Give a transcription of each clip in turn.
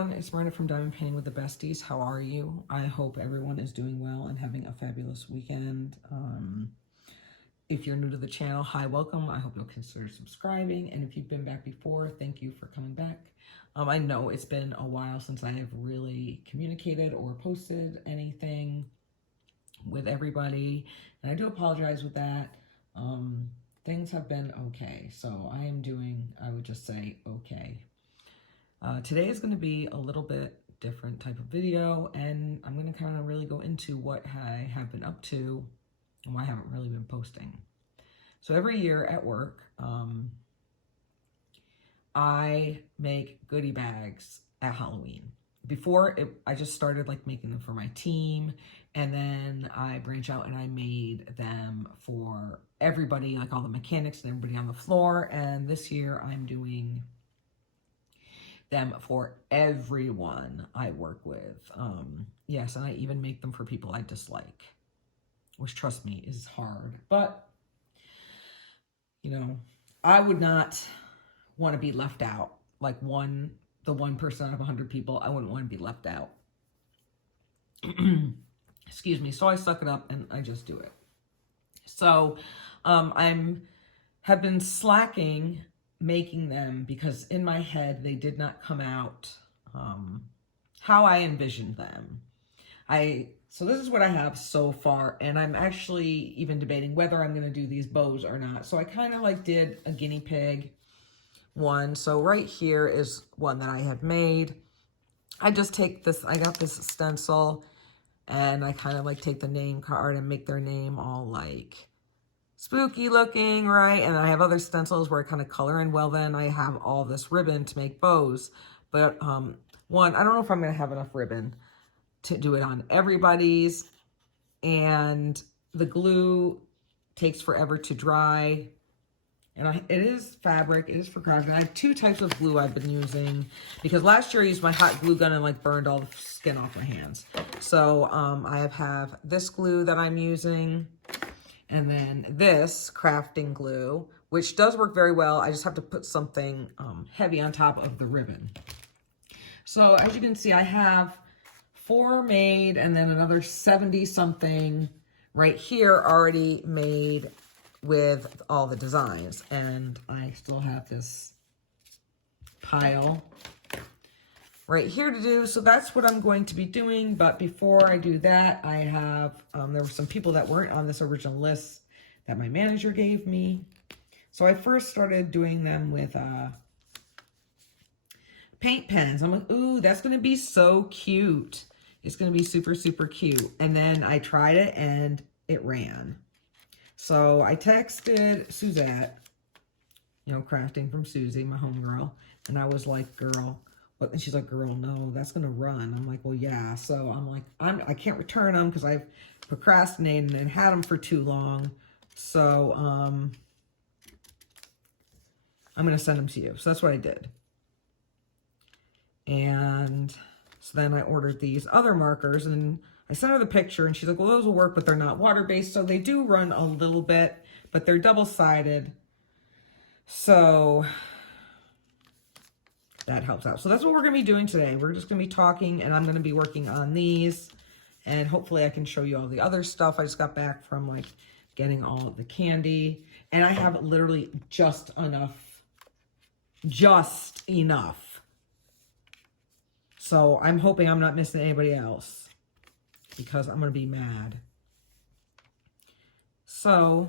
everyone, it's Miranda from Diamond Painting with the Besties. How are you? I hope everyone is doing well and having a fabulous weekend. If you're new to the channel, hi, welcome. I hope you'll consider subscribing. And if you've been back before, thank you for coming back. I know it's been a while since I have really communicated or posted anything with everybody. And I do apologize with that. Things have been okay. So I am doing, I would just say, okay. Today is going to be a little bit different type of video, and I'm going to kind of really go into what I have been up to and why I haven't really been posting. So every year at work, I make goodie bags at Halloween. Before, I just started like making them for my team, and then I branch out and I made them for everybody, like all the mechanics and everybody on the floor. And this year I'm doing them for everyone I work with. Yes, and I even make them for people I dislike, which, trust me, is hard. But, you know, I would not want to be left out. Like the one person out of 100 people, I wouldn't want to be left out. Excuse me. So I suck it up and I just do it. So have been slacking making them because in my head they did not come out how I envisioned them. So this is what I have so far, and I'm actually even debating whether I'm going to do these bows or not. So I kind of like did a guinea pig one. So right here is one that I had made. I just take this, I got this stencil, and I kind of like take the name card and make their name all like spooky looking, right? And I have other stencils where I kind of color in. Well, then I have all this ribbon to make bows. But one, I don't know if I'm going to have enough ribbon to do it on everybody's. And the glue takes forever to dry. And it is fabric. It is for craft. And I have two types of glue I've been using, because last year I used my hot glue gun and like burned all the skin off my hands. So I have this glue that I'm using. And then this crafting glue, which does work very well. I just have to put something heavy on top of the ribbon. So as you can see, I have 4 made and then another 70 something right here already made with all the designs. And I still have this pile right here to do. So that's what I'm going to be doing. But before I do that, I have, there were some people that weren't on this original list that my manager gave me. So I first started doing them with paint pens. I'm like, ooh, that's going to be so cute. It's going to be super, super cute. And then I tried it and it ran. So I texted Suzette, you know, crafting from Susie, my homegirl. And I was like, girl, and she's like, girl, no, that's going to run. I'm like, well, yeah. So I'm like, I can't return them because I've procrastinated and had them for too long. So I'm going to send them to you. So that's what I did. And so then I ordered these other markers and I sent her the picture and she's like, well, those will work, but they're not water-based. So they do run a little bit, but they're double-sided. So that helps out. So that's what we're going to be doing today. We're just going to be talking, and I'm going to be working on these, and hopefully I can show you all the other stuff. I just got back from like getting all of the candy, and I have literally just enough. So I'm hoping I'm not missing anybody else because I'm going to be mad. So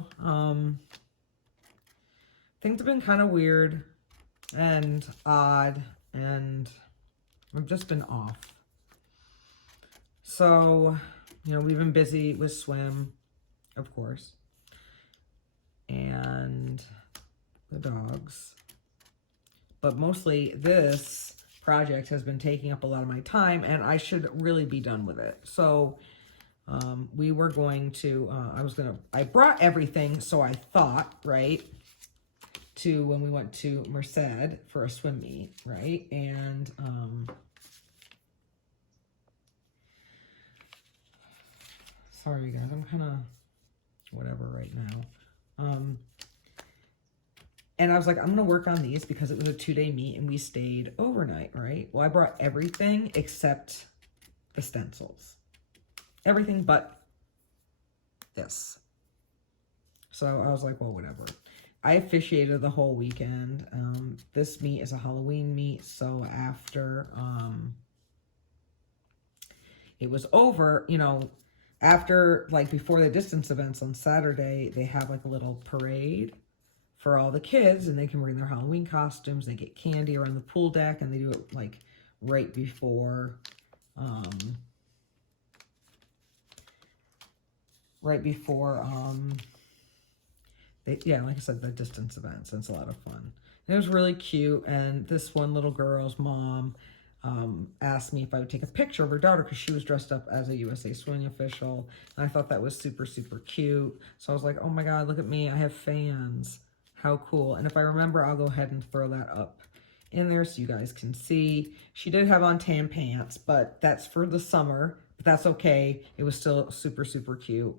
things have been kind of weird and odd, and I've just been off. So, you know, we've been busy with swim, of course, and the dogs, but mostly this project has been taking up a lot of my time, and I should really be done with it. So we were going to, I brought everything, so I thought, right, to when we went to Merced for a swim meet, right? And sorry guys, I'm kind of whatever right now. And I was like, I'm going to work on these because it was a 2-day meet and we stayed overnight, right? Well, I brought everything except the stencils. Everything but this. So I was like, well, whatever. I officiated the whole weekend. This meet is a Halloween meet. So after it was over, you know, after, like, before the distance events on Saturday, they have like a little parade for all the kids, and they can bring their Halloween costumes. They get candy around the pool deck, and they do it like right before, yeah, like I said, the distance events. It's a lot of fun. And it was really cute. And this one little girl's mom asked me if I would take a picture of her daughter because she was dressed up as a USA Swing official. And I thought that was super, super cute. So I was like, oh my God, look at me. I have fans. How cool. And if I remember, I'll go ahead and throw that up in there so you guys can see. She did have on tan pants, but that's for the summer. But that's okay. It was still super, super cute.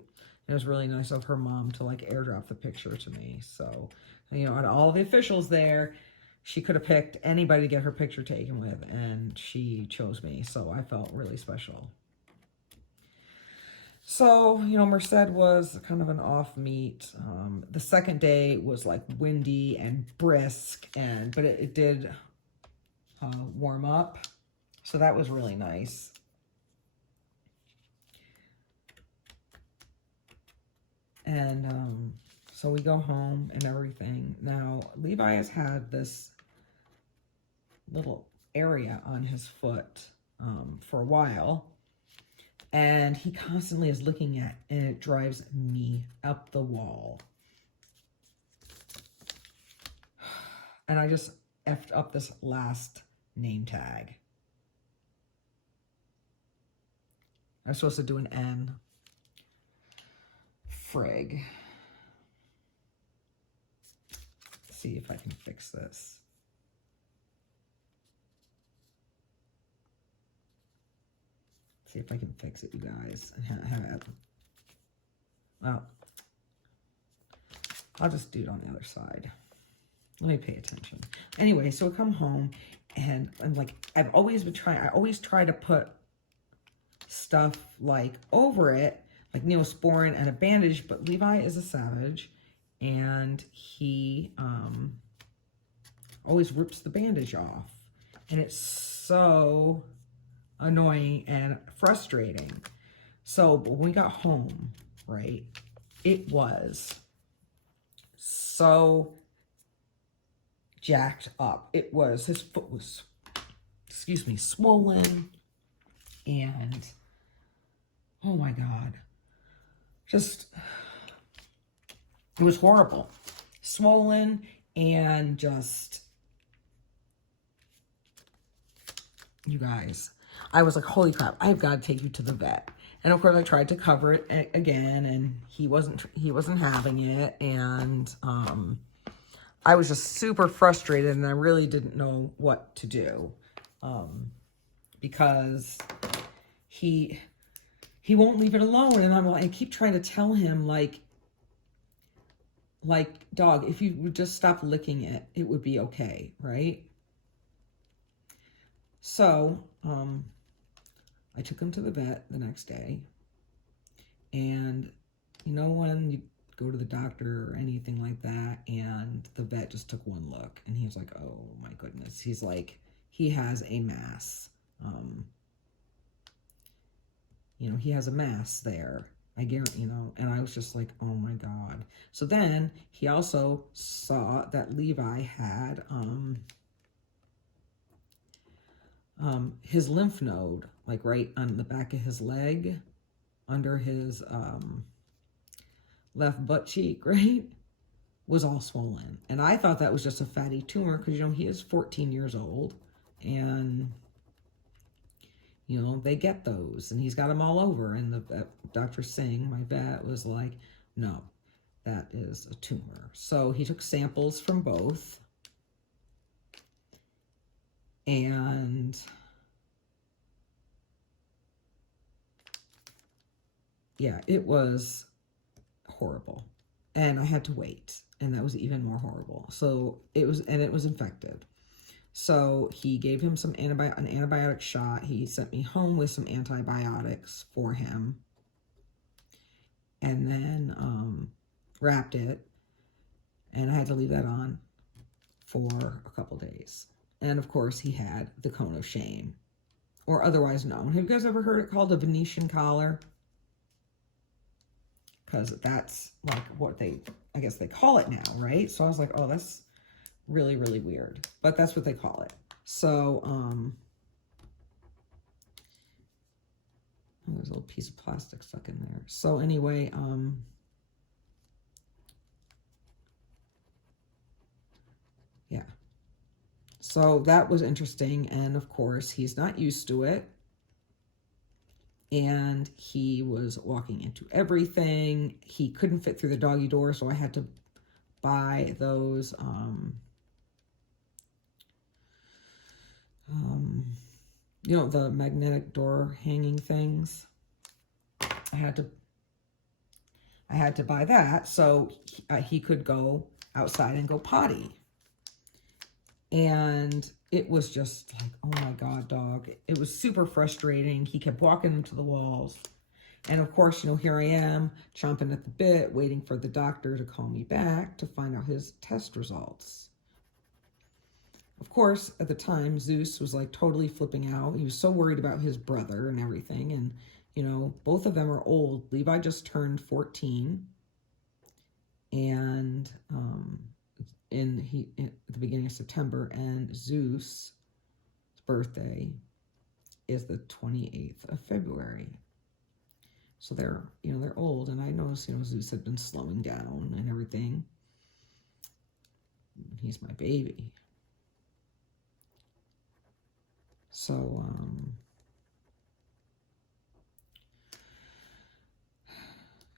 It was really nice of her mom to like airdrop the picture to me. So, you know, and all the officials there, she could have picked anybody to get her picture taken with, and she chose me. So I felt really special. So, you know, Merced was kind of an off meet. The second day was like windy and brisk, but it did warm up. So that was really nice. And so we go home and everything. Now, Levi has had this little area on his foot for a while. And he constantly is looking at, and it drives me up the wall. And I just effed up this last name tag. I was supposed to do an N. Frig. Let's see if I can fix this. See if I can fix it, you guys. Well, I'll just do it on the other side. Let me pay attention. Anyway, so I come home and I'm like, I always try to put stuff like over it, like Neosporin and a bandage, but Levi is a savage and he always rips the bandage off. And it's so annoying and frustrating. So, but when we got home, right, it was so jacked up. It was, his foot was, excuse me, swollen, and oh my God, just, it was horrible. Swollen and just, you guys, I was like, holy crap, I've got to take you to the vet. And of course I tried to cover it again, and he wasn't having it. And I was just super frustrated, and I really didn't know what to do. Because he won't leave it alone. And I'm like, I keep trying to tell him, like, dog, if you would just stop licking it, it would be okay, right? So, I took him to the vet the next day, and you know when you go to the doctor or anything like that, and the vet just took one look, and he was like, oh my goodness. He's like, he has a mass. You know, he has a mass there. I guarantee, you know, and I was just like, oh my God. So then he also saw that Levi had his lymph node, like right on the back of his leg, under his left butt cheek, right, was all swollen. And I thought that was just a fatty tumor because, you know, he is 14 years old, and you know, they get those, and he's got them all over. And the Dr. Singh, my vet, was like, no, that is a tumor. So he took samples from both, and yeah, it was horrible. And I had to wait. and that was even more horrible. So it was infected. So he gave him an antibiotic shot. He sent me home with some antibiotics for him, and then wrapped it, and I had to leave that on for a couple days. And of course, he had the cone of shame, or otherwise known. Have you guys ever heard it called a Venetian collar? Because that's like what I guess they call it now, right? So I was like, oh, that's really, really weird. But that's what they call it. So, oh, there's a little piece of plastic stuck in there. So anyway, yeah. So that was interesting. And of course, he's not used to it. And he was walking into everything. He couldn't fit through the doggy door, so I had to buy those you know, the magnetic door hanging things. I had to buy that so he could go outside and go potty. And it was just like, oh my God, dog. It was super frustrating. He kept walking into the walls. And of course, you know, here I am chomping at the bit, waiting for the doctor to call me back to find out his test results. Of course, at the time, Zeus was like totally flipping out. He was so worried about his brother and everything. And, you know, both of them are old. Levi just turned 14. And, at the beginning of September, and Zeus' birthday is the 28th of February. So they're old, and I noticed, you know, Zeus had been slowing down and everything. He's my baby. So,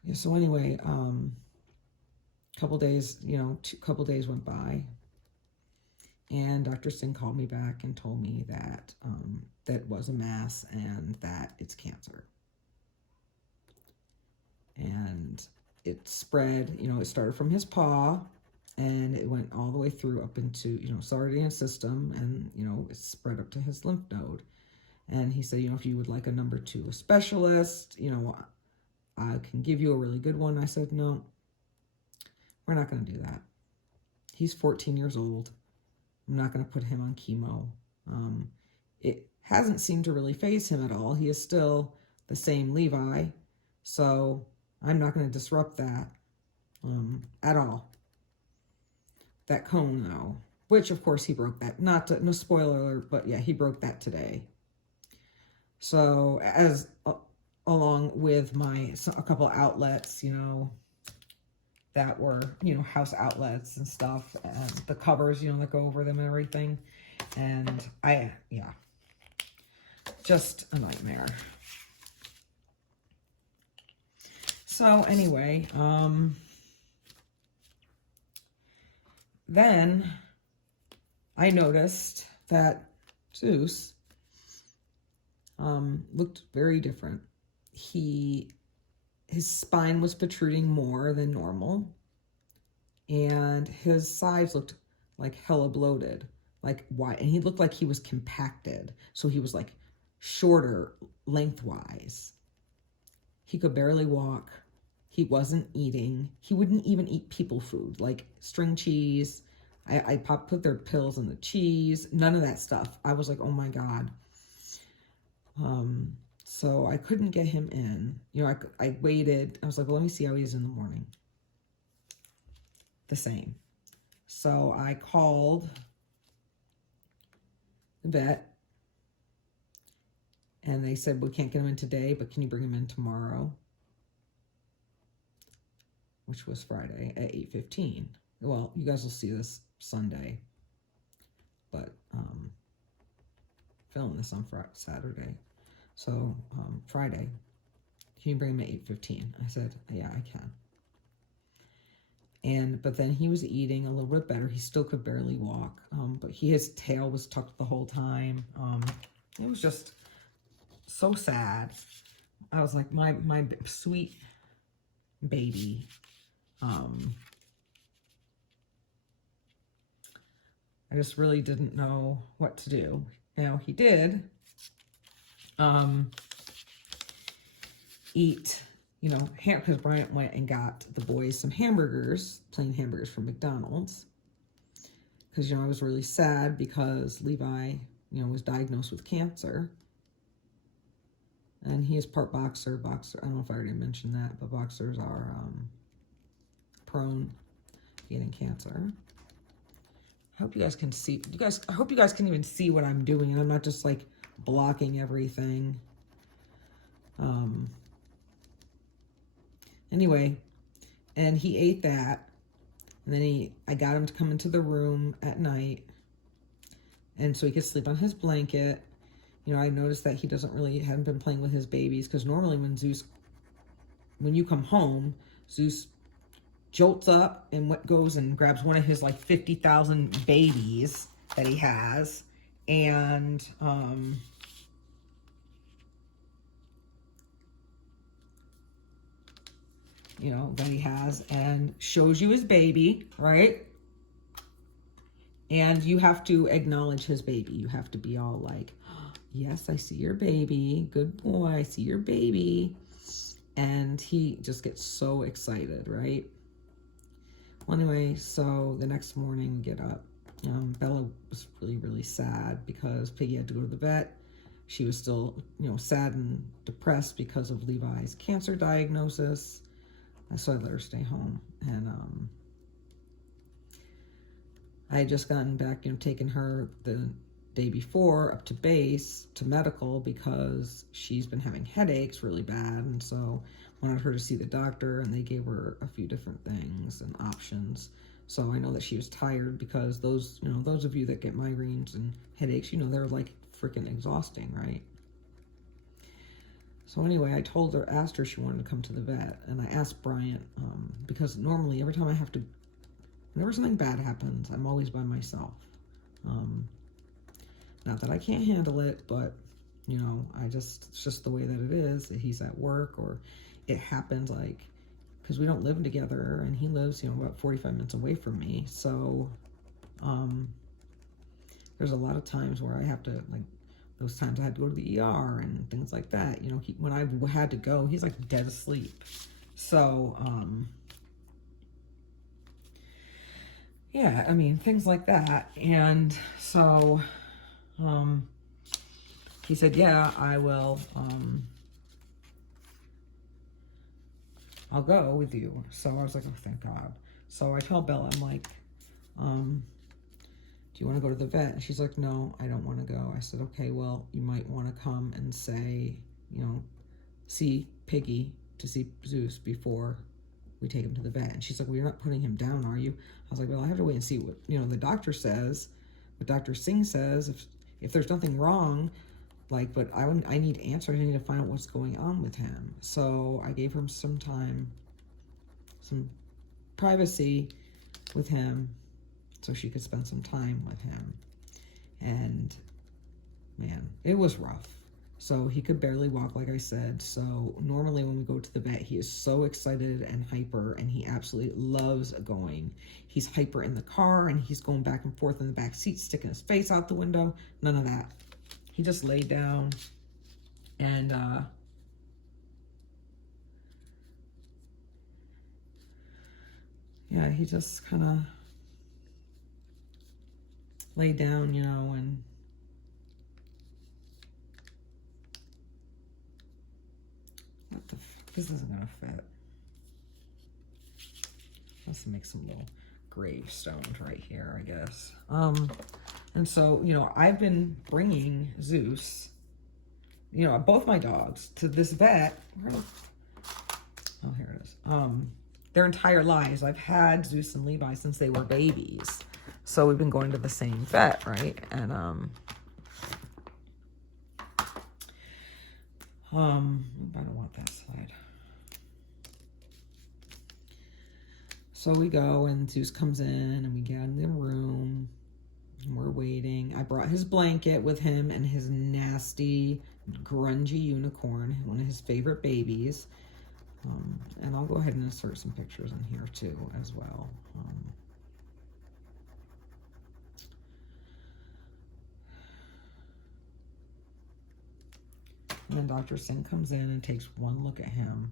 yeah, so anyway, couple days went by, and Dr. Singh called me back and told me that that was a mass and that it's cancer. And it spread, you know, it started from his paw, and it went all the way through up into, you know, started in his system, and, you know, it spread up to his lymph node. And he said, you know, if you would like a number 2 specialist, you know, I can give you a really good one. I said, no, we're not going to do that. He's 14 years old. I'm not going to put him on chemo. It hasn't seemed to really faze him at all. He is still the same Levi. So I'm not going to disrupt that at all. That cone, though, which of course he broke that. No spoiler alert, but yeah, he broke that today. So along with a couple outlets, you know, that were, you know, house outlets and stuff, and the covers, you know, that go over them and everything. And yeah, just a nightmare. So anyway, then I noticed that Zeus looked very different. His spine was protruding more than normal, and his sides looked like hella bloated, like wide, and he looked like he was compacted, so he was like shorter lengthwise. He could barely walk. He wasn't eating. He wouldn't even eat people food, like string cheese. I put their pills in the cheese, none of that stuff. I was like, oh my God. So I couldn't get him in. You know, I waited. I was like, well, let me see how he is in the morning. The same. So I called the vet, and they said, we can't get him in today, but can you bring him in tomorrow? Which was Friday at 8:15. Well, you guys will see this Sunday, but film this on Saturday. So Friday, can you bring him at 8:15? I said, yeah, I can. But then he was eating a little bit better. He still could barely walk, but his tail was tucked the whole time. It was just so sad. I was like, my sweet baby. I just really didn't know what to do. Now he did eat, you know, because Bryant went and got the boys some hamburgers, plain hamburgers from McDonald's. Because, you know, I was really sad because Levi, you know, was diagnosed with cancer. And he is part boxer. I don't know if I already mentioned that, but boxers are prone to getting cancer. I hope you guys can see. I hope you guys can even see what I'm doing, and I'm not just like blocking everything. Anyway, and he ate that, and then I got him to come into the room at night, and so he could sleep on his blanket. You know, I noticed that he hadn't been playing with his babies, because normally when you come home, Zeus jolts up and goes and grabs one of his like 50,000 babies that he has, and you know, that he has, and shows you his baby, right? And you have to acknowledge his baby. You have to be all like, yes, I see your baby. Good boy, I see your baby. And he just gets so excited, right? Well, anyway, so the next morning we get up. Bella was really, really sad because Piggy had to go to the vet. She was still, you know, sad and depressed because of Levi's cancer diagnosis. So I let her stay home. And I had just gotten back, you know, taken her the day before up to base to medical because she's been having headaches really bad, and so wanted her to see the doctor, and they gave her a few different things and options. So I know that she was tired because those of you that get migraines and headaches, you know, they're like freaking exhausting, right? So anyway, asked her if she wanted to come to the vet, and I asked Bryant, because normally every time whenever something bad happens, I'm always by myself. Not that I can't handle it, but, you know, it's just the way that it is. That he's at work, or it happens, like, because we don't live together, and he lives, you know, about 45 minutes away from me. So, there's a lot of times where I have to, like, those times I had to go to the ER and things like that. You know, when I had to go, he's like dead asleep. So, yeah, I mean, things like that. And so, he said, yeah, I will, I'll go with you. So I was like, oh, thank God. So I tell Bella, I'm like, do you want to go to the vet? And she's like, no, I don't want to go. I said, okay, well, you might want to come and say, you know, see Piggy to see Zeus before we take him to the vet. And she's like, well, you're not putting him down, are you? I was like, well, I have to wait and see what, you know, the doctor says, what Dr. Singh says. If there's nothing wrong, like, but I need answers. I need to find out what's going on with him. So I gave him some time, some privacy with him, so she could spend some time with him. And man, it was rough. So he could barely walk, like I said. So normally when we go to the vet, he is so excited and hyper, and he absolutely loves going. He's hyper in the car, and he's going back and forth in the back seat, sticking his face out the window. None of that. He just laid down and yeah, he just kind of laid down, you know, and what the fuck? This isn't gonna fit. Let's make some little gravestones right here, I guess. And so, you know, I've been bringing Zeus, you know, both my dogs to this vet. Oh, here it is. Their entire lives. I've had Zeus and Levi since they were babies. So we've been going to the same vet, right? And, I don't want that side. So we go, and Zeus comes in, and we get in the room, and we're waiting. I brought his blanket with him and his nasty, grungy unicorn, one of his favorite babies. And I'll go ahead and insert some pictures in here too as well. And then Dr. Singh comes in and takes one look at him.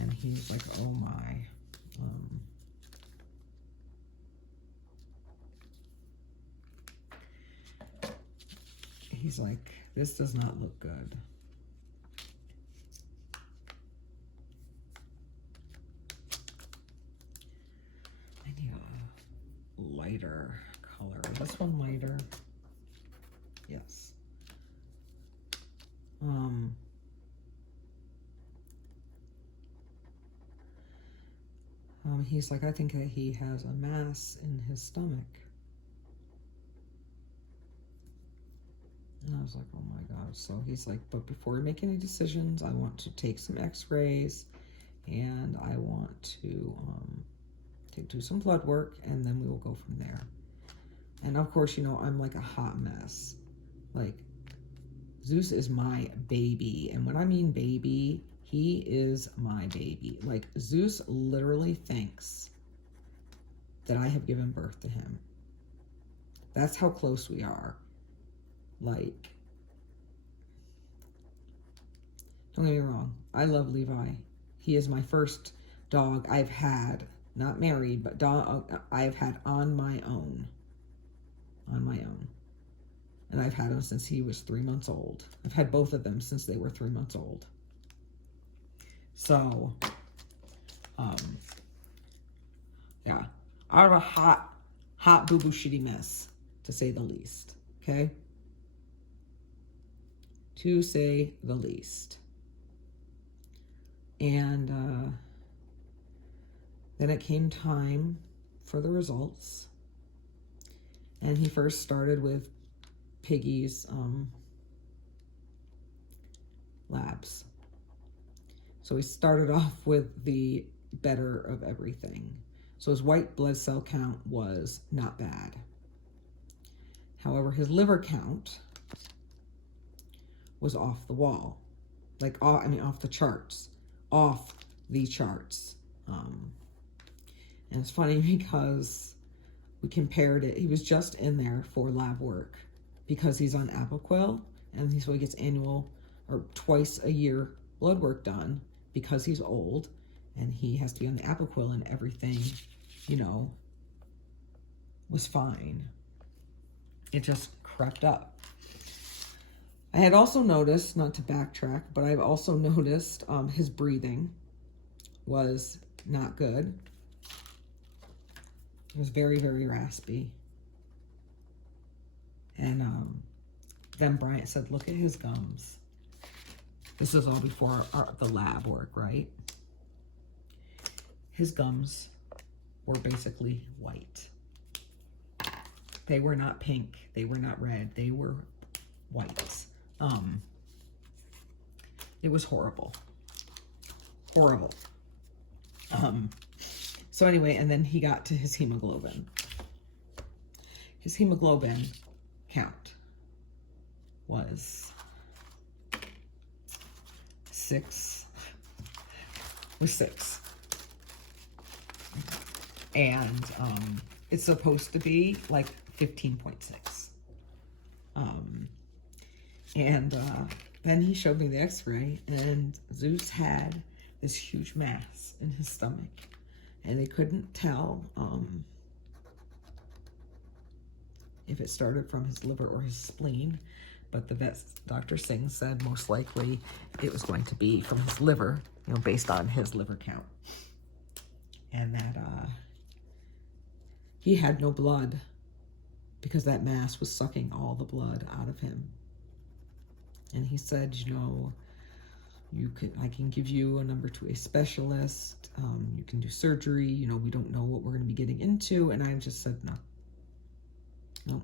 And he's like, oh my. He's like, this does not look good. I need a lighter color. Is this one lighter? Yes. He's like, I think that he has a mass in his stomach. And I was like, oh my God. So he's like, but before we make any decisions, I want to take some x-rays and I want to do some blood work, and then we will go from there. And of course, you know, I'm like a hot mess. Like, Zeus is my baby. And when I mean baby, he is my baby. Like, Zeus literally thinks that I have given birth to him. That's how close we are. Like, don't get me wrong. I love Levi. He is my first dog I've had, not married, but dog I've had on my own. On my own. And I've had him since he was 3 months old. I've had both of them since they were 3 months old. So, yeah. Out of a hot boo-boo shitty mess, to say the least. Okay? To say the least. And then it came time for the results. And he first started with Piggy's labs. So he started off with the better of everything. So his white blood cell count was not bad. However, his liver count was off the wall. Like, off the charts. Off the charts. And it's funny because we compared it. He was just in there for lab work because he's on Apoquel, and so he gets annual or twice a year blood work done because he's old and he has to be on the Apoquel, and everything, you know, was fine. It just crept up. I had also noticed, not to backtrack, but I've also noticed his breathing was not good. It was very, very raspy. And then Bryant said, look at his gums. This is all before the lab work, right? His gums were basically white. They were not pink. They were not red. They were white. It was horrible. Horrible. So anyway, and then he got to his hemoglobin. His hemoglobin count was 6. And it's supposed to be like 15.6. And then he showed me the x-ray, and Zeus had this huge mass in his stomach. And they couldn't tell if it started from his liver or his spleen. But the vet, Dr. Singh, said most likely it was going to be from his liver, you know, based on his liver count. And that he had no blood because that mass was sucking all the blood out of him. And he said, you know, I can give you a number to a specialist. You can do surgery. You know, we don't know what we're going to be getting into. And I just said, no,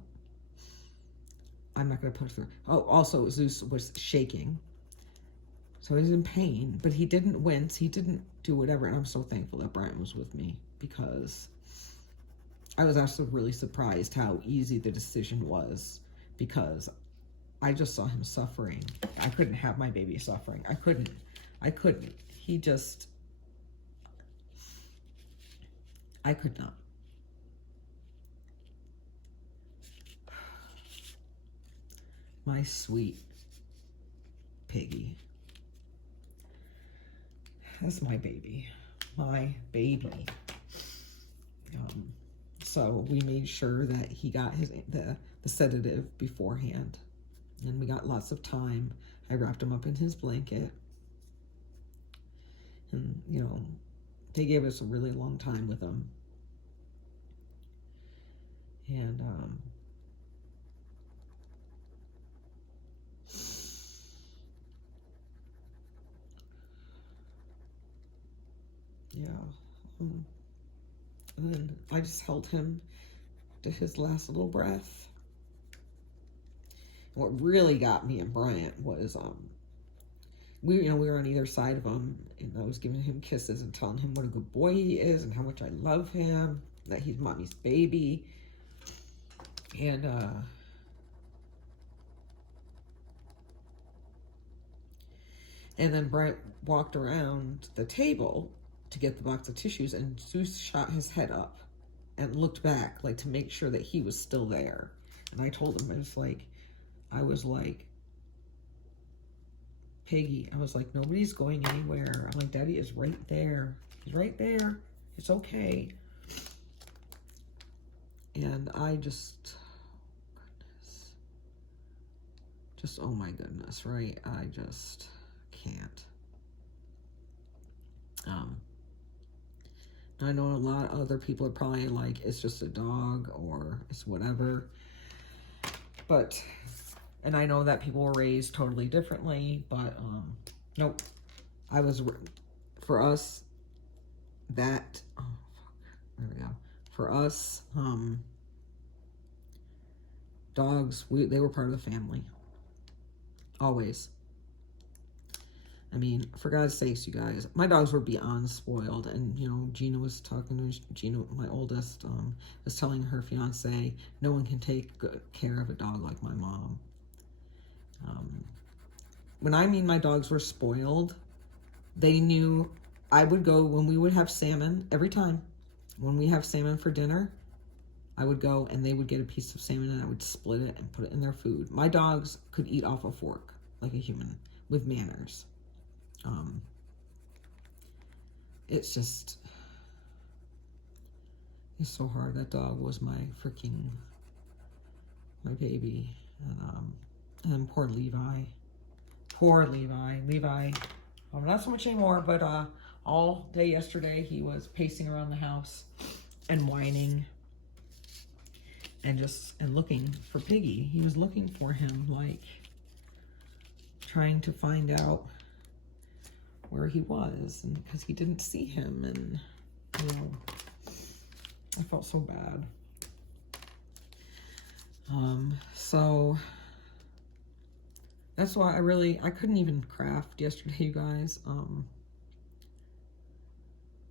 I'm not going to put it through. Oh, also Zeus was shaking. So he was in pain, but he didn't wince. He didn't do whatever. And I'm so thankful that Brian was with me, because I was also really surprised how easy the decision was, because I just saw him suffering. I couldn't have my baby suffering. I couldn't. He just, I could not. My sweet Piggy. That's my baby. My baby. So we made sure that he got the sedative beforehand. And we got lots of time. I wrapped him up in his blanket. And, you know, they gave us a really long time with him. And, yeah. And then I just held him to his last little breath. What really got me and Bryant was, we were on either side of him, and I was giving him kisses and telling him what a good boy he is and how much I love him, that he's mommy's baby. And, then Bryant walked around the table to get the box of tissues, and Zeus shot his head up and looked back, like, to make sure that he was still there. And I told him, I was like, Piggy, I was like, nobody's going anywhere. I'm like, Daddy is right there. He's right there. It's okay. And I just, oh my goodness, right? I just can't. I know a lot of other people are probably like, it's just a dog or it's whatever. But, and I know that people were raised totally differently, but nope. For us, that, oh fuck, there we go. For us, dogs, they were part of the family. Always. I mean, for God's sakes, you guys, my dogs were beyond spoiled. And, you know, Gina was talking to Gina, my oldest, was telling her fiance, no one can take good care of a dog like my mom. When I mean my dogs were spoiled, they knew I would go when we would have salmon every time. When we have salmon for dinner, I would go and they would get a piece of salmon and I would split it and put it in their food. My dogs could eat off a fork like a human with manners. It's just, it's so hard. That dog was my baby. And poor Levi. Levi, not so much anymore, but all day yesterday he was pacing around the house and whining and looking for Piggy. He was looking for him, like trying to find out where he was, and because he didn't see him, and you know, I felt so bad. So that's why I couldn't even craft yesterday, you guys.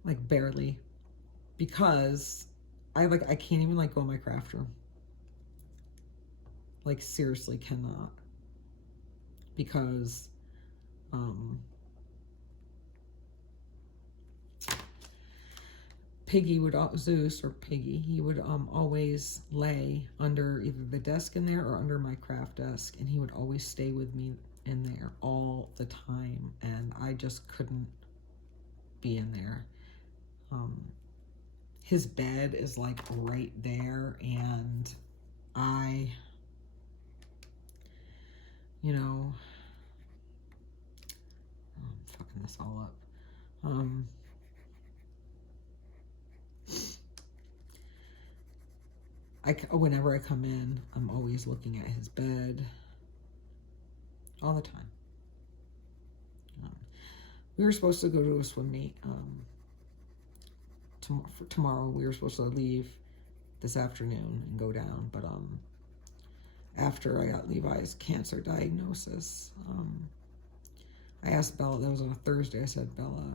Like barely, because I can't even like go in my craft room. Like seriously cannot, because Piggy would, Zeus or Piggy, he would always lay under either the desk in there or under my craft desk, and he would always stay with me in there all the time, and I just couldn't be in there. His bed is like right there, and I'm fucking this all up. Whenever I come in, I'm always looking at his bed all the time. We were supposed to go to a swim meet tomorrow. We were supposed to leave this afternoon and go down, but after I got Levi's cancer diagnosis, I asked Bella, that was on a Thursday, I said, Bella,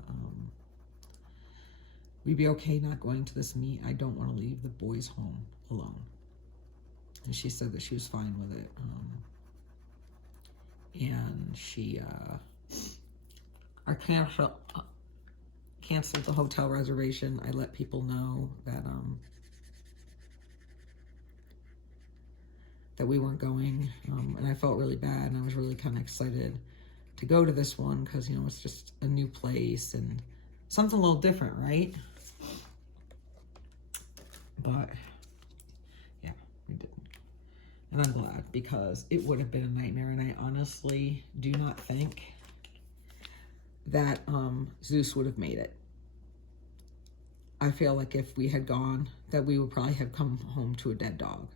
we'd be okay not going to this meet. I don't want to leave the boys home alone. And she said that she was fine with it. And she, I canceled the hotel reservation. I let people know that, that we weren't going. And I felt really bad, and I was really kind of excited to go to this one because, you know, it's just a new place and something a little different, right? But yeah, we didn't. And I'm glad, because it would have been a nightmare, and I honestly do not think that Zeus would have made it. I feel like if we had gone, that we would probably have come home to a dead dog.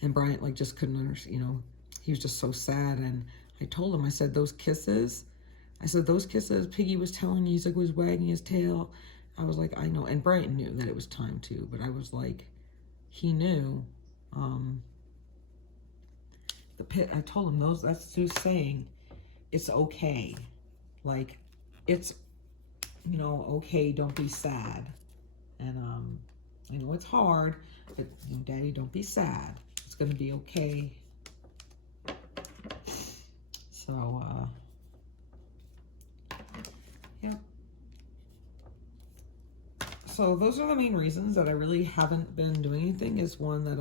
And Bryant, like, just couldn't understand, you know, he was just so sad. And I told him, I said, those kisses, Piggy was telling you, he's like, was wagging his tail. I was like, I know. And Bryant knew that it was time to, but I was like, he knew. I told him, that's Zeus saying, it's okay. Like, it's, you know, okay, don't be sad. And I know it's hard, but, you know, Daddy, don't be sad. It's gonna be okay. So, yeah. So those are the main reasons that I really haven't been doing anything. Is one, that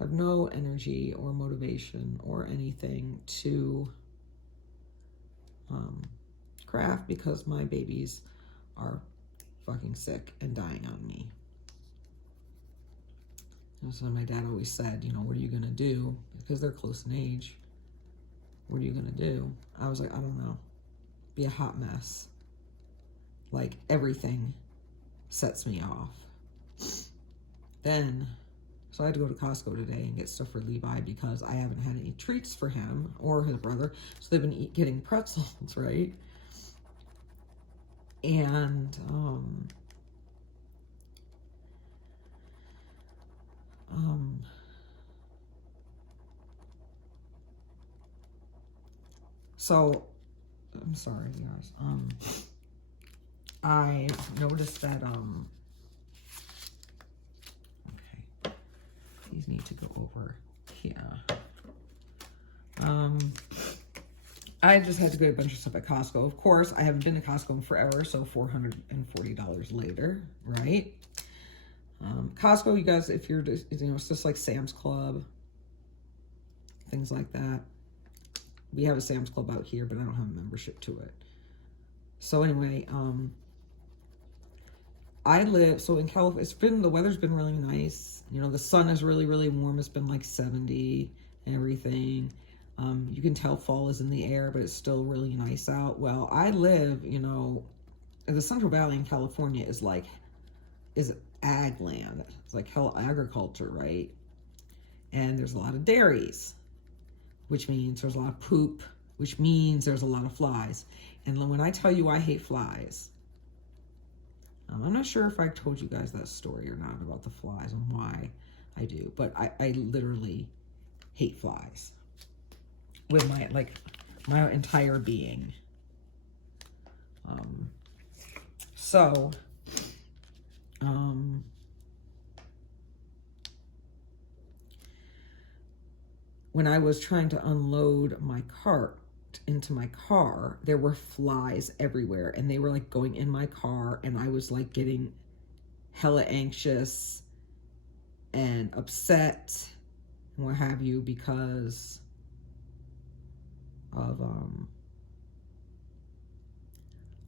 have no energy or motivation or anything to craft, because my babies are fucking sick and dying on me. And so my dad always said, you know, what are you gonna do? Because they're close in age. What are you gonna do? I was like, I don't know. Be a hot mess. Like, everything sets me off. Then, so I had to go to Costco today and get stuff for Levi, because I haven't had any treats for him or his brother. So they've been getting pretzels, right? And, so, I'm sorry, you guys. I noticed that, okay, these need to go over here. I just had to get a bunch of stuff at Costco. Of course, I haven't been to Costco in forever, so $440 later, right? Costco, you guys, if you're just, you know, it's just like Sam's Club, things like that. We have a Sam's Club out here, but I don't have a membership to it. So anyway, I live, so in California, the weather's been really nice. You know, the sun is really, really warm. It's been like 70 and everything. You can tell fall is in the air, but it's still really nice out. Well, I live, you know, the Central Valley in California is ag land. It's like hell agriculture, right? And there's a lot of dairies, which means there's a lot of poop, which means there's a lot of flies. And when I tell you I hate flies, I'm not sure if I told you guys that story or not about the flies and why I do, but I literally hate flies with my entire being. When I was trying to unload my cart into my car, there were flies everywhere, and they were like going in my car, and I was like getting hella anxious and upset and what have you, because of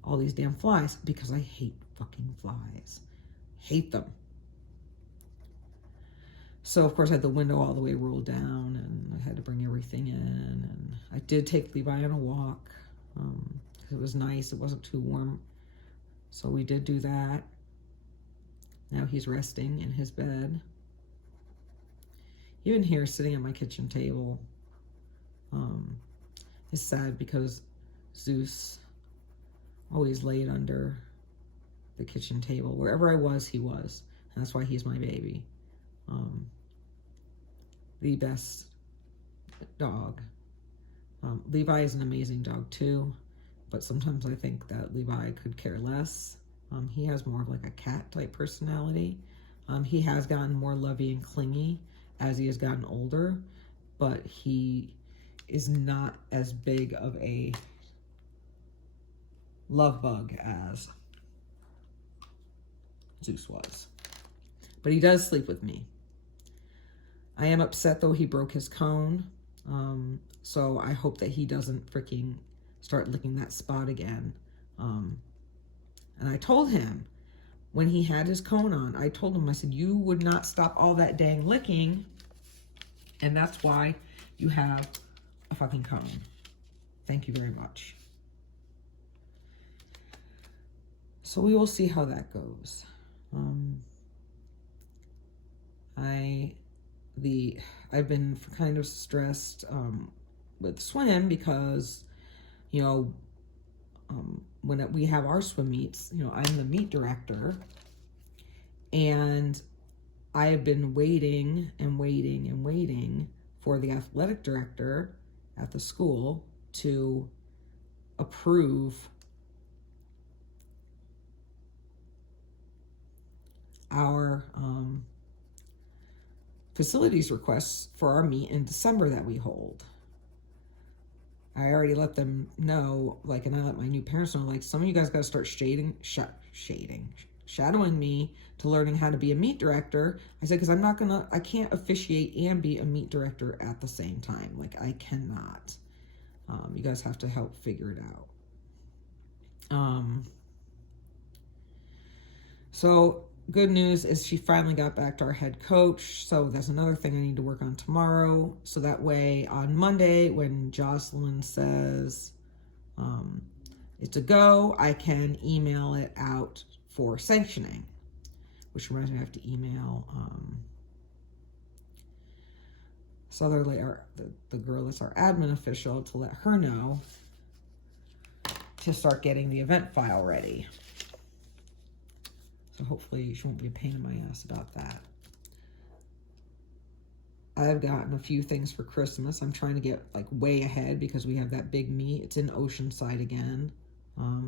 all these damn flies, because I hate fucking flies. Hate them. So, of course, I had the window all the way rolled down, and I had to bring everything in. And I did take Levi on a walk, because it was nice. It wasn't too warm. So we did do that. Now he's resting in his bed. Even here, sitting at my kitchen table, is sad, because Zeus always laid under the kitchen table. Wherever I was, he was. And that's why he's my baby. The best dog. Levi is an amazing dog too, but sometimes I think that Levi could care less. He has more of like a cat type personality. He has gotten more lovey and clingy as he has gotten older, but he is not as big of a love bug as Zeus was. But he does sleep with me. I am upset though, he broke his cone. So I hope that he doesn't freaking start licking that spot again. And I told him when he had his cone on, I told him, I said, you would not stop all that dang licking. And that's why you have a fucking cone. Thank you very much. So we will see how that goes. I've been kind of stressed with swim because, you know, when we have our swim meets, you know, I'm the meet director, and I have been waiting and waiting and waiting for the athletic director at the school to approve our facilities requests for our meet in December that we hold. I already let them know, like, and I let my new parents know, like, some of you guys got to start shadowing me to learning how to be a meet director. I said, because I can't officiate and be a meet director at the same time. Like, I cannot. You guys have to help figure it out. So good news is she finally got back to our head coach. So that's another thing I need to work on tomorrow. So that way on Monday, when Jocelyn says it's a go, I can email it out for sanctioning, which reminds me I have to email Southerly, the girl that's our admin official, to let her know to start getting the event file ready. So hopefully she won't be a pain in my ass about that. I've gotten a few things for Christmas. I'm trying to get like way ahead because we have that big meet. It's in Oceanside again.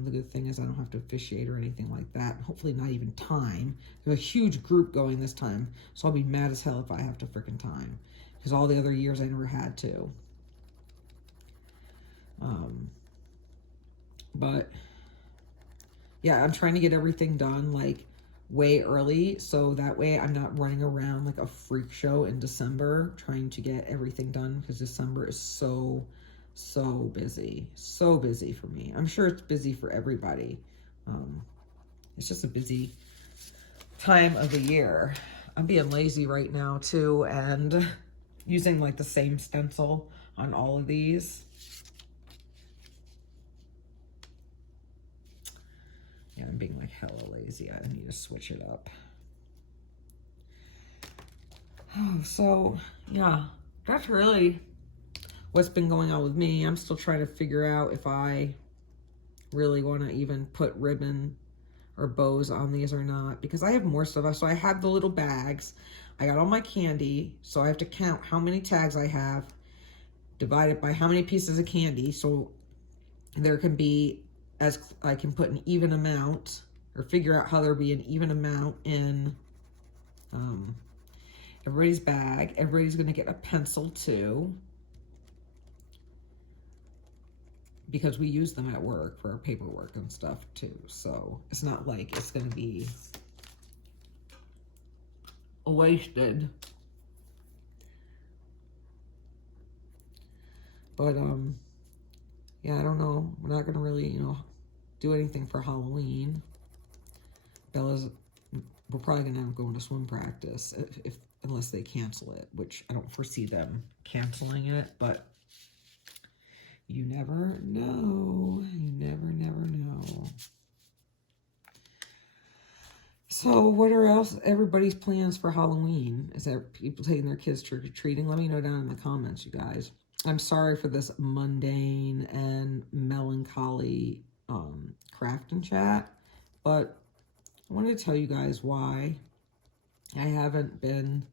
The good thing is I don't have to officiate or anything like that. Hopefully not even time. There's a huge group going this time, so I'll be mad as hell if I have to frickin' time. Because all the other years I never had to. But yeah, I'm trying to get everything done like way early, so that way I'm not running around like a freak show in December trying to get everything done, because December is so busy for me. I'm sure it's busy for everybody. It's just a busy time of the year. I'm being lazy right now too, and using like the same stencil on all of these. Yeah, I'm being like hella lazy. I need to switch it up. Oh, so yeah, that's really what's been going on with me. I'm still trying to figure out if I really want to even put ribbon or bows on these or not, because I have more stuff. So I have the little bags. I got all my candy, so I have to count how many tags I have, divided by how many pieces of candy, so there can be, as I can put an even amount, or figure out how there'll be an even amount in everybody's bag. Everybody's going to get a pencil too, because we use them at work for our paperwork and stuff too. So it's not like it's going to be wasted. But yeah, I don't know. We're not going to really, you know, do anything for Halloween. We're probably going to have to go into swim practice unless they cancel it, which I don't foresee them canceling it, but you never know. You never know. So what are else everybody's plans for Halloween? Is there people taking their kids trick-or-treating? Let me know down in the comments, you guys. I'm sorry for this mundane and melancholy craft and chat, but I wanted to tell you guys why I haven't been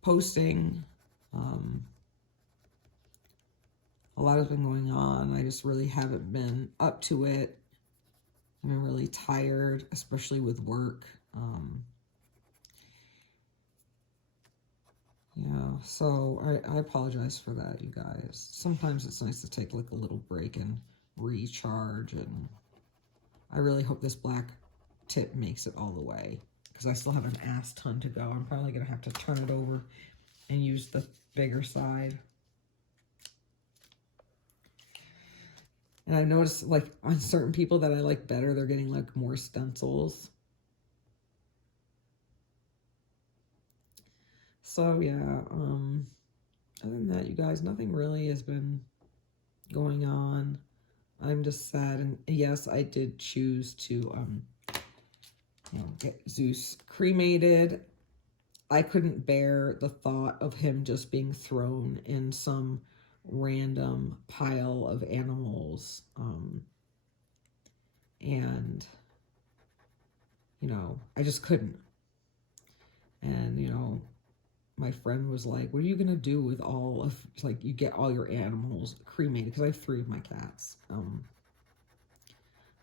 posting. A lot has been going on. I just really haven't been up to it. I've been really tired, especially with work. Yeah, so I apologize for that, you guys. Sometimes it's nice to take like a little break and recharge, and I really hope this black tip makes it all the way, because I still have an ass ton to go. I'm probably going to have to turn it over and use the bigger side. And I've noticed like on certain people that I like better, they're getting like more stencils. So yeah, other than that, you guys, nothing really has been going on. I'm just sad, and yes, I did choose to get Zeus cremated. I couldn't bear the thought of him just being thrown in some random pile of animals. And, you know, I just couldn't. And, you know, my friend was like, what are you going to do with all of, like, you get all your animals cremated? Because I have 3 of my cats. I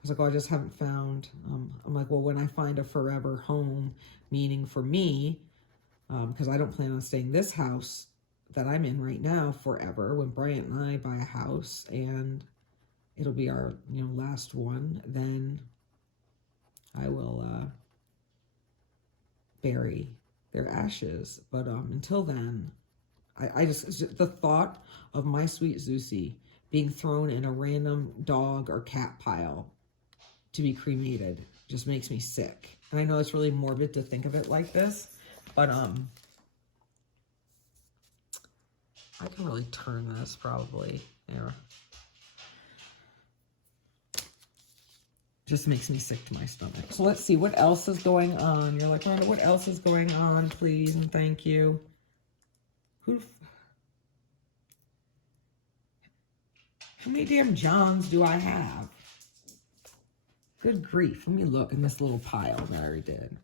was like, oh, I just haven't found, I'm like, well, when I find a forever home, meaning for me, because I don't plan on staying this house that I'm in right now forever, when Bryant and I buy a house and it'll be our, you know, last one, then I will bury their ashes. But until then, I just the thought of my sweet Zeusy being thrown in a random dog or cat pile to be cremated just makes me sick. And I know it's really morbid to think of it like this, but I can really turn this probably. There. Just makes me sick to my stomach. So let's see what else is going on. You're like, Rhonda, what else is going on, please and thank you. How many damn Johns do I have? Good grief. Let me look in this little pile that I already did.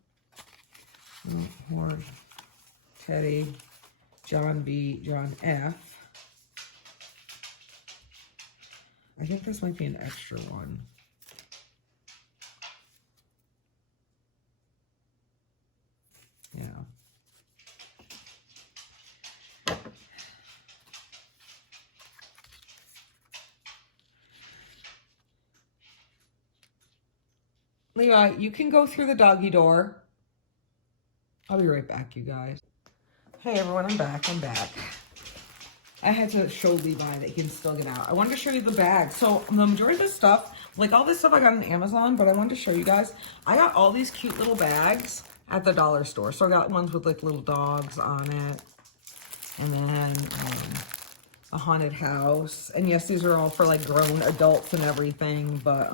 Horse, Teddy, John B, John F. I think this might be an extra one. Yeah. Levi, you can go through the doggy door. I'll be right back, you guys. Hey everyone, I'm back. I had to show Levi that he can still get out. I wanted to show you the bag. So the majority of this stuff, like all this stuff I got on Amazon, but I wanted to show you guys. I got all these cute little bags at the dollar store. So I got ones with like little dogs on it. And then a haunted house. And yes, these are all for like grown adults and everything, but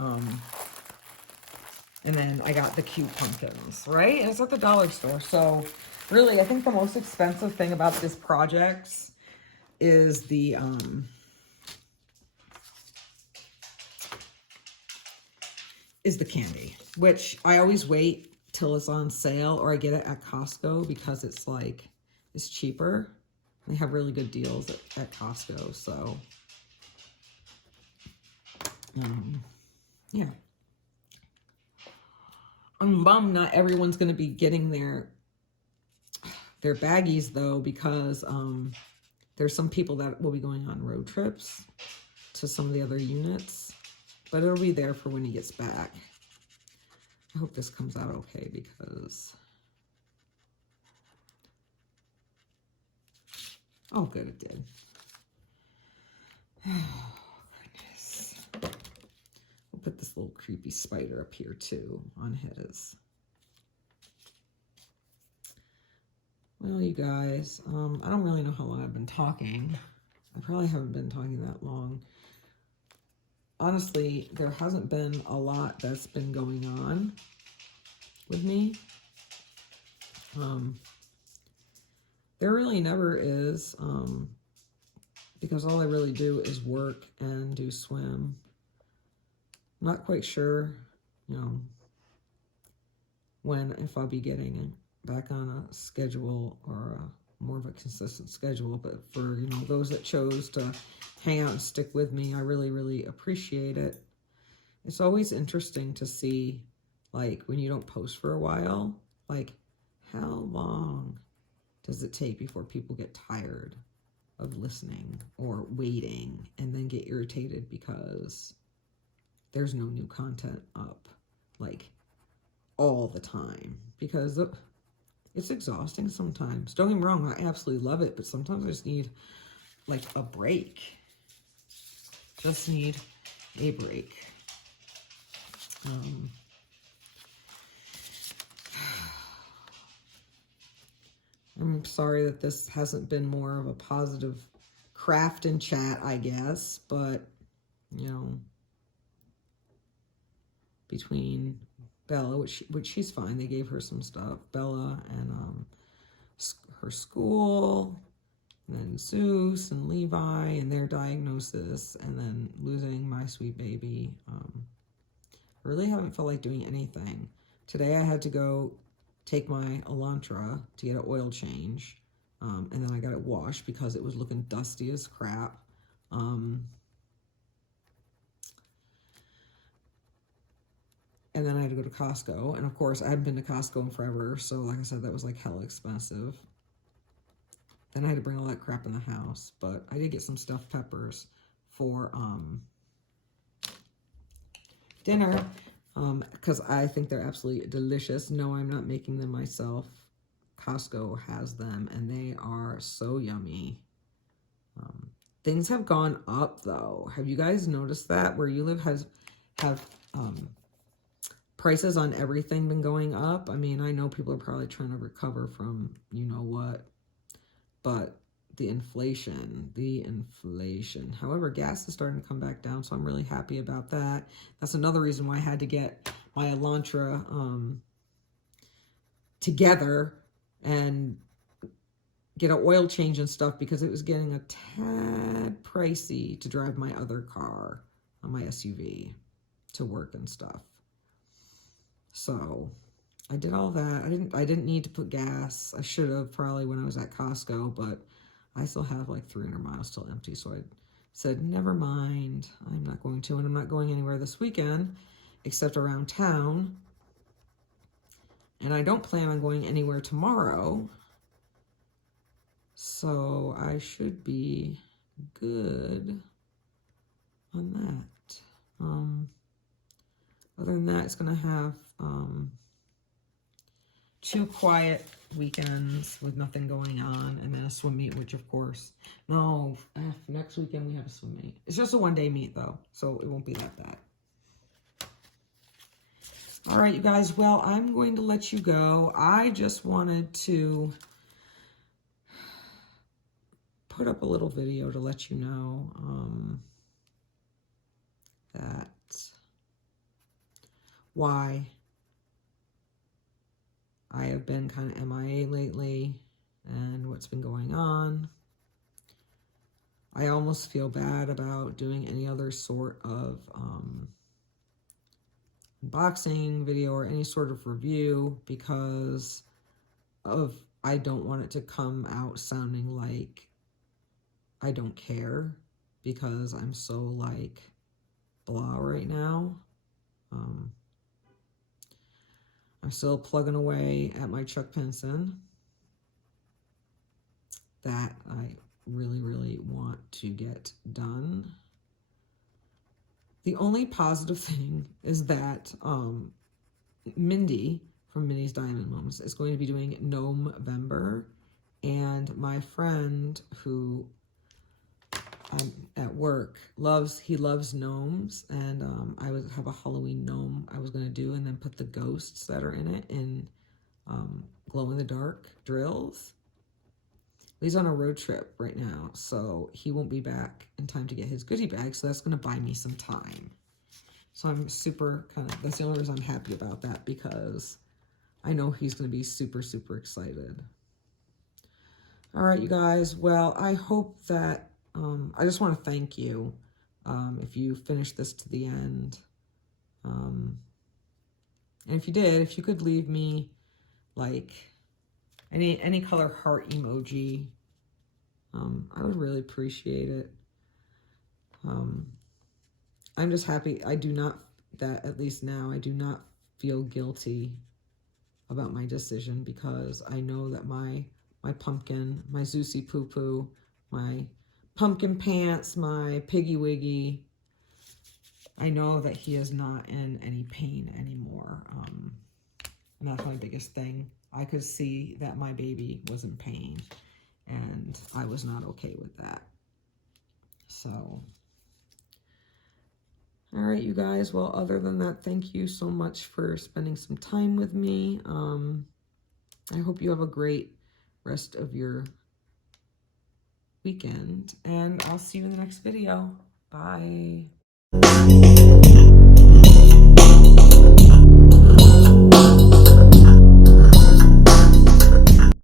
and then I got the cute pumpkins, right? And it's at the dollar store. So really, I think the most expensive thing about this project is the candy, which I always wait till it's on sale, or I get it at Costco because it's like, it's cheaper. They have really good deals at Costco, so yeah. I'm bummed not everyone's going to be getting their baggies though, because there's some people that will be going on road trips to some of the other units, but it'll be there for when he gets back. I hope this comes out okay, because oh good, it did. Oh goodness. We'll put this little creepy spider up here too on his. Well, you guys, I don't really know how long I've been talking. I probably haven't been talking that long. Honestly, there hasn't been a lot that's been going on with me. There really never is, because all I really do is work and do swim. I'm not quite sure, you know, if I'll be getting back on a schedule, or more of a consistent schedule, but for, you know, those that chose to hang out and stick with me, I really, really appreciate it. It's always interesting to see, like, when you don't post for a while, like, how long does it take before people get tired of listening or waiting and then get irritated because there's no new content up, like, all the time? Because it's exhausting sometimes. Don't get me wrong, I absolutely love it, but sometimes I just need, like, a break. Just need a break. I'm sorry that this hasn't been more of a positive craft and chat, I guess, but, you know, between Bella, which she's fine, they gave her some stuff, Bella and her school, and then Zeus and Levi and their diagnosis, and then losing my sweet baby. I really haven't felt like doing anything. Today I had to go take my Elantra to get an oil change, and then I got it washed because it was looking dusty as crap. And then I had to go to Costco, and of course I hadn't been to Costco in forever, so like I said, that was like hella expensive. Then I had to bring all that crap in the house, but I did get some stuffed peppers for dinner, because I think they're absolutely delicious. No, I'm not making them myself. Costco has them, and they are so yummy. Things have gone up, though. Have you guys noticed that? Where you live have prices on everything been going up? I mean, I know people are probably trying to recover from you-know-what, but the inflation. However, gas is starting to come back down, so I'm really happy about that. That's another reason why I had to get my Elantra together and get an oil change and stuff, because it was getting a tad pricey to drive my other car, my SUV, to work and stuff. So I did all that. I didn't need to put gas. I should have probably when I was at Costco, but I still have like 300 miles till empty. So I said, never mind. I'm not going to, and I'm not going anywhere this weekend except around town. And I don't plan on going anywhere tomorrow. So I should be good on that. Other than that, it's going to have 2 quiet weekends with nothing going on, and then a swim meet, which of course, no, next weekend we have a swim meet. It's just a 1-day meet though, so it won't be that bad. All right, you guys, well, I'm going to let you go. I just wanted to put up a little video to let you know that why I have been kind of MIA lately and what's been going on. I almost feel bad about doing any other sort of unboxing video or any sort of review because of I don't want it to come out sounding like I don't care, because I'm so like blah right now. I'm still plugging away at my Chuck Pinson that I really, really want to get done. The only positive thing is that Mindy from Minnie's Diamond Moments is going to be doing Gnome-vember, and my friend who at work loves gnomes, and I would have a Halloween gnome I was going to do, and then put the ghosts that are in it in glow-in-the-dark drills. He's on a road trip right now, so he won't be back in time to get his goodie bag, so that's going to buy me some time. So I'm super that's the only reason I'm happy about that, because I know he's going to be super, super excited. All right, you guys, well, I hope that I just want to thank you if you finished this to the end. And if you did, if you could leave me like any color heart emoji, I would really appreciate it. I'm just happy. I do not, that at least now, I do not feel guilty about my decision, because I know that my pumpkin, my Zeusy Poo Poo, my pumpkin pants, my Piggy Wiggy, I know that he is not in any pain anymore. And that's my biggest thing. I could see that my baby was in pain, and I was not okay with that. So All right, you guys. Well, other than that, thank you so much for spending some time with me. I hope you have a great rest of your weekend, and I'll see you in the next video. Bye.